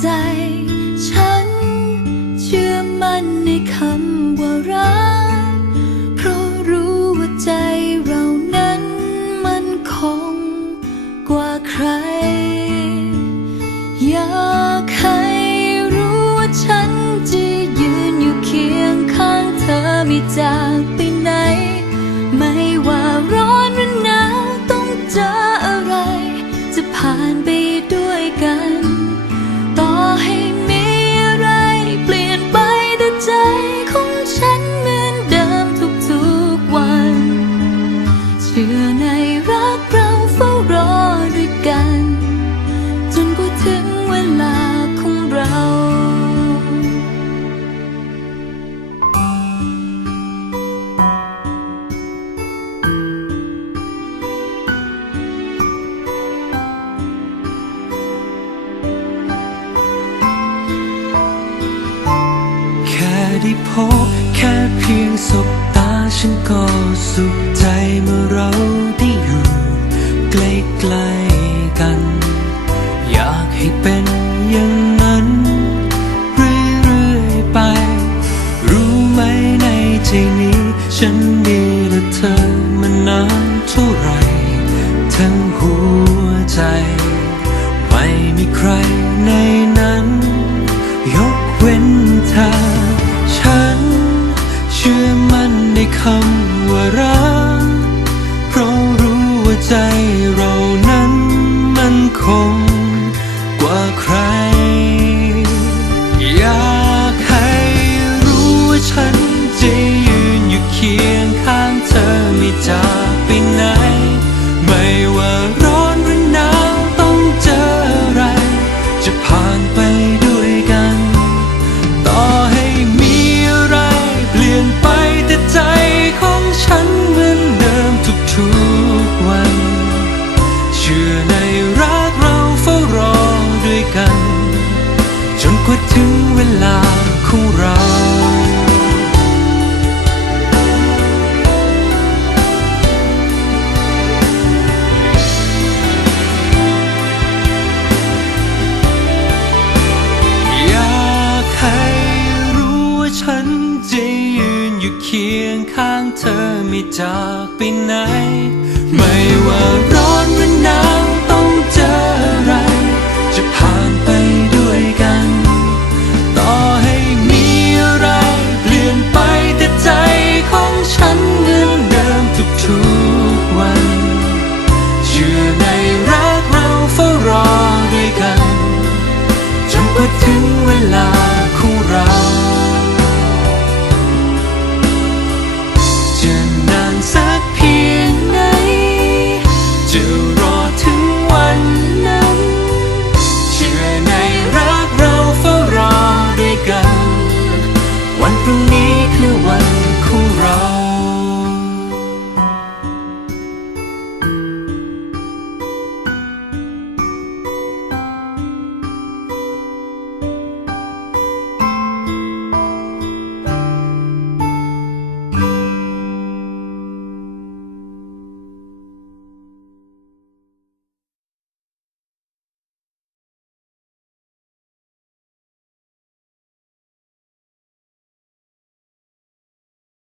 ใจ ฉันเชื่อมั่นในคำว่ารัก เพราะรู้ว่าใจเรานั้นมันคงกว่าใคร อยากให้รู้ว่าฉันจะยืนอยู่เคียงข้างเธอไม่จากไปไหน ไม่ว่าร้อนหรือหนาวต้องเจออะไร จะผ่านไป ได้พบแค่เพียงสบตาฉันก็สุขใจเมื่อเราได้อยู่ใกล้ๆกัน อยากให้เป็นอย่างนั้นเรื่อยๆไป รู้ไหมในใจนี้ ฉันมีและเธอมานานเท่าไหรทั้งหัวใจ ไม่มีใครในนั้น คำว่ารักเพราะรู้ว่าใจเรานั้นมันคงกว่าใคร จะยืนอยู่เคียงข้างเธอไม่จากไปไหน